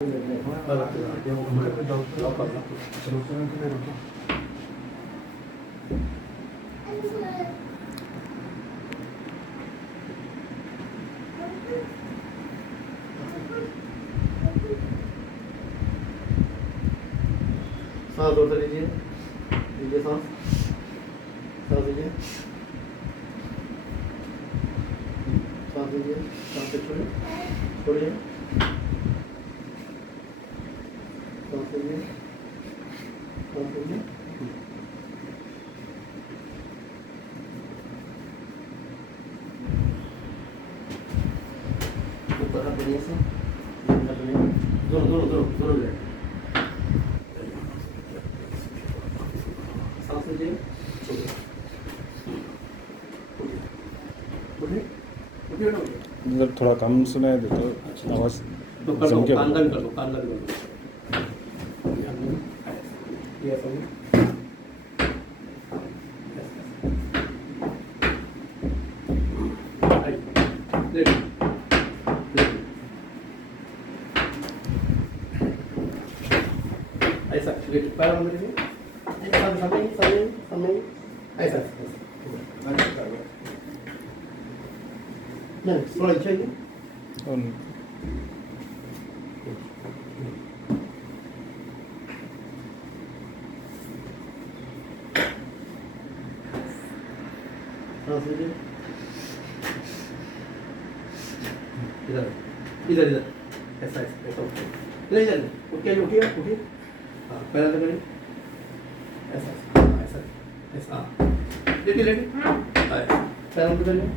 सांस और लीजिए, लीजिए सांस, सांस लीजिए, सांस लीजिए, सांस से छोड़िए, छोड़िए, सांस लीजिए, सांस लीजिए, ऊपर हाथ बढ़िया से, दोनों दोनों दोनों दोनों ले, सांस लीजिए, छोड़िए, उठिए, उठिए ना, जब थोड़ा कम सुनाई दे तो आवाज़ तो कर जम दो, के कान बंद कर दो, कान बंद कर दो, ये ऐसा नहीं, ऐसा पैर बंद करिए, सामने ऐसा नहीं, थोड़ा इच्छा है और सांस लीजिए, इधर इधर इधर ऐसा ऐसा ऐसा इधर इधर उठिए उठिए उठिए, हाँ पैर अंदर करिए, ऐसा ऐसा ऐसा, हाँ लेटिए लेटिए, पैर अंदर करिए,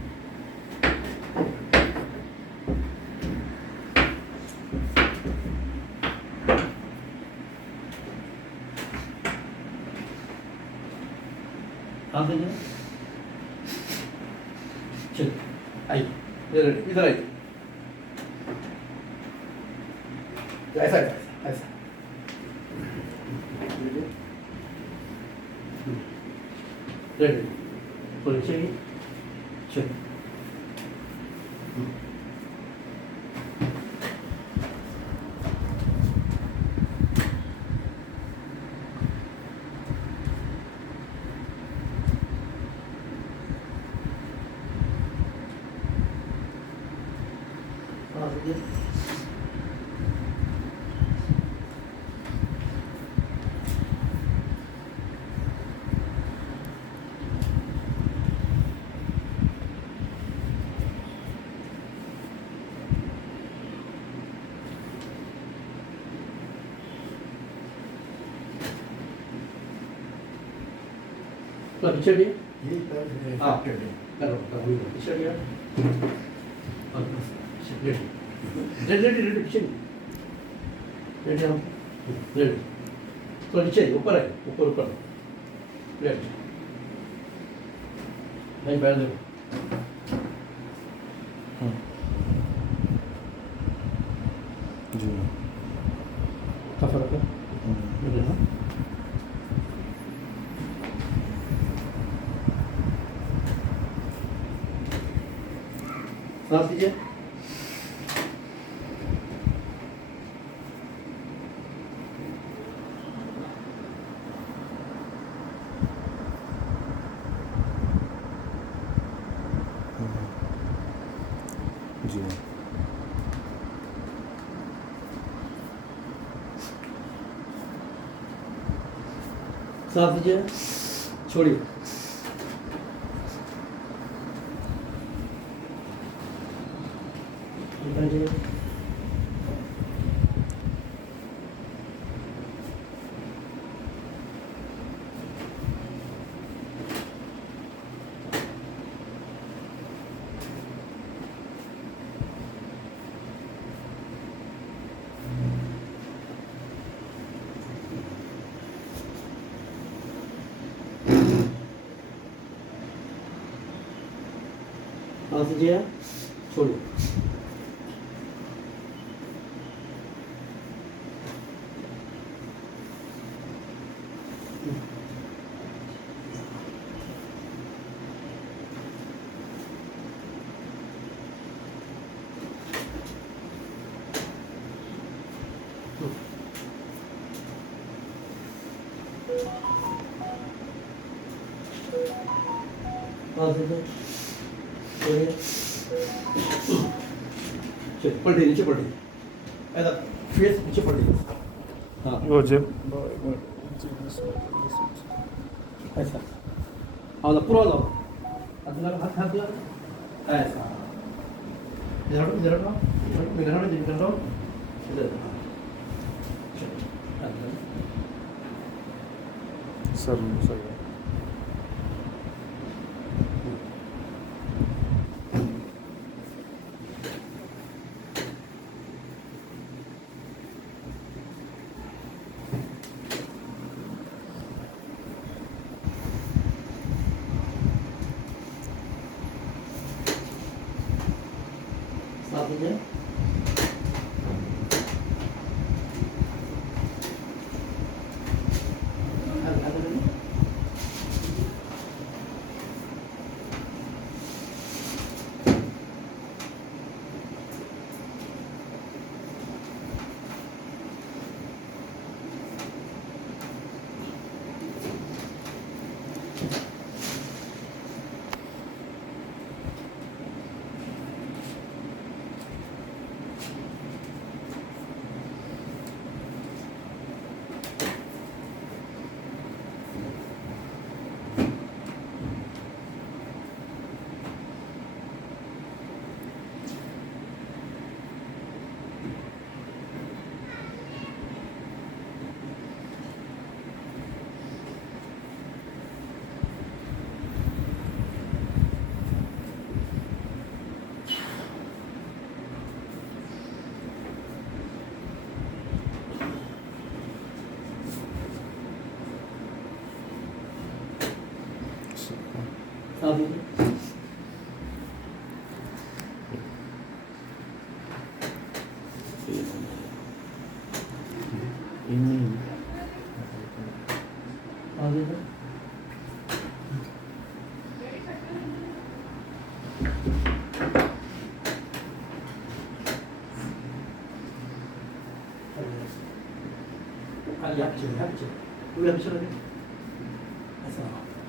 हाथ दीजिए, चलिए आइए इधर आइए, ऐसा ऐसा ऐसा रेडी थोड़ी चाहिए, चलिए सांस लीजिए, तो पीछे भी हाँ करो पीछे भी रेडी रेडी रेडी पीछे रेडी हम रेडी तो नीचे ऊपर है ऊपर ऊपर रेडी नहीं पैर देखो जी क्या फर्क है रेडी हाँ सांस लीजिए, जी सांस लीजिए, छोड़िए, निकालिए, सांस लीजिए, छोड़िए, पलटी नीचे पलटी ऐसा फेस नीचे पलटी हाँ वो जेब ऐसा हाँ पूरा लाओ हाथ लगा हाथ लगा ऐसा इधर हटो इधर हटो इधर हटो इधर हटो इधर सर सर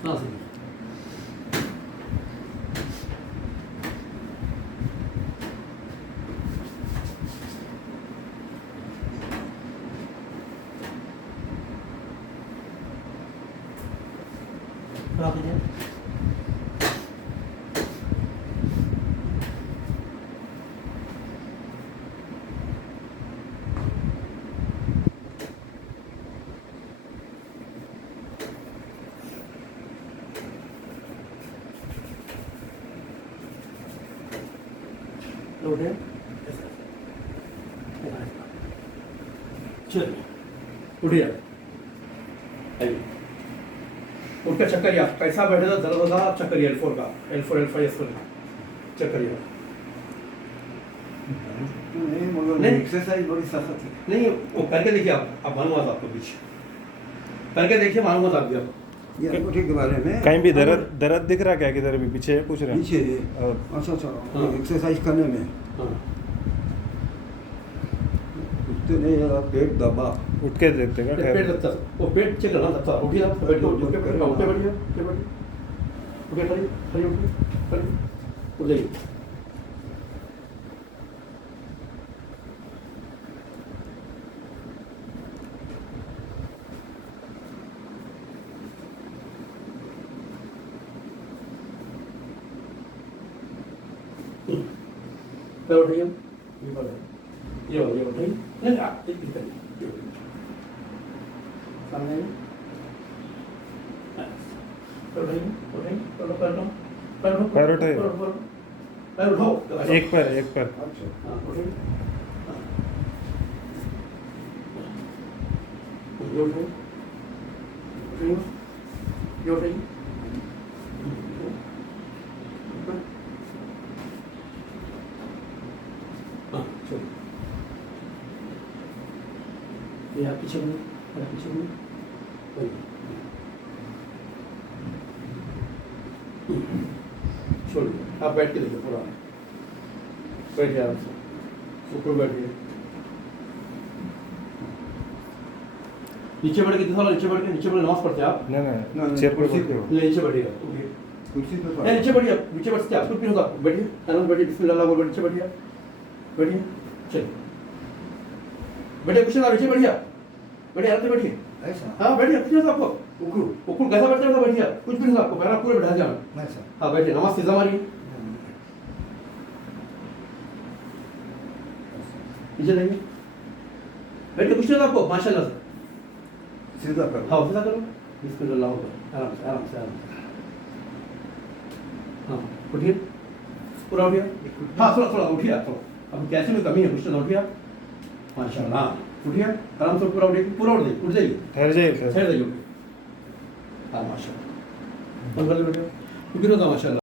साथ में साथ में चलिए उठिए उठकर चक्कर या कैसा बैठे तो दर्द होगा आप चक्कर L4 का L4 L5 S4 चक्कर या नहीं मगर नहीं। एक्सरसाइज बड़ी सख्त है। नहीं वो करके देखिए आप मालूम होगा आपको पीछे करके देखिए मालूम होगा आपको ये अंगूठे के बारे में कहीं भी दर्द दर्द दिख रहा क्या किधर भी पीछे है पूछ रहे हैं पीछे अच्छा हाँ। एक्सरसाइज करने में हाँ उठते नहीं है पेट दबा उठ के देखते क्या पेट दबता वो पेट चेक करना दबता उठिए आप बैठ उठ के बैठिए उठ बैठिए उठ खड़ी खड़ी उठ जाइए पैर उठाइए ये बात है ये उठाइए नहीं आप एक करिए सामने पैर उठाइए पैर उठाइए। पैर उठाओ एक पैर अच्छा हाँ उठाइए ये उठाइए ये उठाइए हाँ चलो ये आप पीछे छोड़िए आप बैठ के देखिए पूरा बैठिए आराम से ऊपर बैठिए नीचे बैठ के कितने साल नीचे बैठ के नमाज पढ़ते हैं आप? नहीं नहीं, नहीं चेयर पे कुर्सी बैठे हो नहीं, नीचे बैठिएगा, उठिए। कुर्सी पे नहीं, नीचे बैठिए, नीचे बैठ सकते हैं आप, कुछ भी होगा, बैठिए, आराम से बैठिए, बिस्मिल्लाह अल्लाह बोल, नीचे बैठिए, बैठिए, चलिए, बैठिए, कुछ नहीं, नीचे बैठिए, बैठिए, आराम से बैठिए, ऐसा हाँ बैठिए, कुछ नहीं आपको, उकड़ू उकुड़ कैसा बैठते हैं बैठिए, कुछ भी नहीं आपको, पैर पूरे बैठा जाए, ऐसा हाँ बैठिए, नमाज सीधा मारिए, नीचे देखिए, बैठिए, कुछ नहीं आपको, माशाल्लाह से, सीधा करो हाँ सीधा करो, बिस्मिल्लाह आराम से, आराम से, आराम से, हाँ उठिए, पूरा उठिए, हाँ थोड़ा थोड़ा उठिए, थोड़ा, अब कैसे में कमी है, कुछ ना उठिए, माशाल्लाह, हाँ उठिए, आराम से पूरा उठिए, पूरा उठ जाइए, उठ जाइए, ठहर जाइए ठहर ठहर जाइए, हाँ माशाल्लाह, बंद कर लो बेटे, क्योंकि माशाल्लाह।